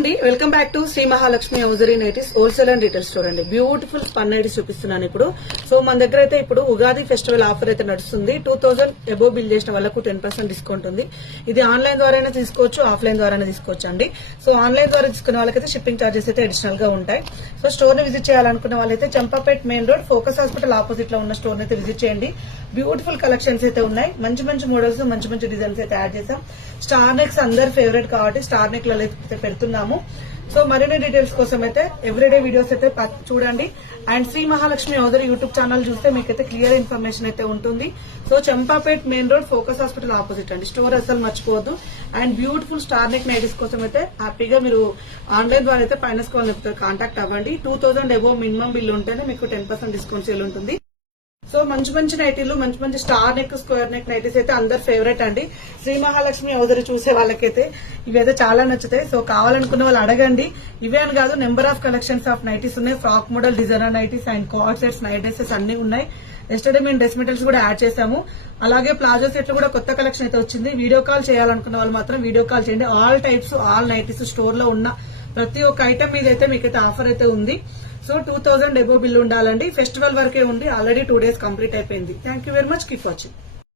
అండి, welcome back to Sri Mahalakshmi hosiery nighties wholesale and retail store అండి. Beautiful spun nighties చూపిస్తున్నాను ఇప్పుడు. సో మన దగ్గర అయితే ఇప్పుడు ఉగాది ఫెస్టివల్ ఆఫర్ అయితే నడుస్తుంది. 2000 అబోవ్ బిల్ చేసిన వాళ్ళకు 10% డిస్కౌంట్ ఉంది. ఇది ఆన్లైన్ ద్వారా తీసుకోవచ్చు, ఆఫ్లైన్ ద్వారా తీసుకోవచ్చు అండి. సో ఆన్లైన్ ద్వారా తీసుకున్న వాళ్ళకైతే షిప్పింగ్ చార్జెస్ అయితే అడిషనల్ గా ఉంటాయి. సో స్టోర్ ని విజిట్ చేయాలనుకున్న వాళ్ళైతే Champapet main road focus hospital opposite లో ఉన్న స్టోర్ అయితే విజిట్ చేయండి. బ్యూటిఫుల్ కలెక్షన్స్ అయితే ఉన్నాయి. మంచి మంచి మోడల్స్, మంచి మంచి డిజైన్స్ అయితే యాడ్ చేసాం. స్టార్ నెక్స్ అందరు ఫేవరెట్ కాబట్టి స్టార్ నెక్ లలో పెడుతున్నాము. సో మరిన్ని డీటెయిల్స్ కోసం అయితే ఎవ్రీడే వీడియోస్ అయితే చూడండి. And Sri Mahalakshmi hosiery YouTube channel చూస్తే మీకైతే క్లియర్ ఇన్ఫర్మేషన్ అయితే ఉంటుంది. So Champapet main road focus hospital opposite అండి. స్టోర్ అసలు మర్చిపోవద్దు. And beautiful star neck nighties కోసం అయితే హ్యాపీగా మీరు ఆన్లైన్ ద్వారా అయితే ఫైనాన్స్ కాంటాక్ట్ అవ్వండి. 2000 అబోవ్ మినిమం బిల్ ఉంటేనే మీకు 10% డిస్కౌంట్ సేల్ ఉంటుంది. సో మంచి మంచి నైటీలు, మంచి మంచి star neck, square neck nighties అయితే అందరు ఫేవరెట్ అండి. శ్రీ మహాలక్ష్మి హౌజరీ చూసే వాళ్ళకైతే ఇవైతే చాలా నచ్చుతాయి. సో కావాలనుకున్న వాళ్ళు అడగండి. ఇవే అని కాదు, number of collections of nighties ఉన్నాయి. Frock model, designer nighties and cord sets, night dresses అన్ని ఉన్నాయి. ఎస్టర్డే మేము డ్రెస్ మెటీరియల్స్ కూడా యాడ్ చేసాము. అలాగే ప్లాజో సెట్లు కూడా కొత్త కలెక్షన్ అయితే వచ్చింది. వీడియో కాల్ చేయాలనుకున్న వాళ్ళు మాత్రం వీడియో కాల్ చేయండి. All types, all nighties store లో ఉన్న ప్రతి ఒక్క ఐటమ్ మీద అయితే మీకైతే ఆఫర్ అయితే ఉంది. సో 2000 అబోవ్ బిల్ ఉండాలండి. ఫెస్టివల్ వరకే ఉంది. ఆల్రెడీ 2 days కంప్లీట్ అయిపోయింది. Thank you very much. Keep watching.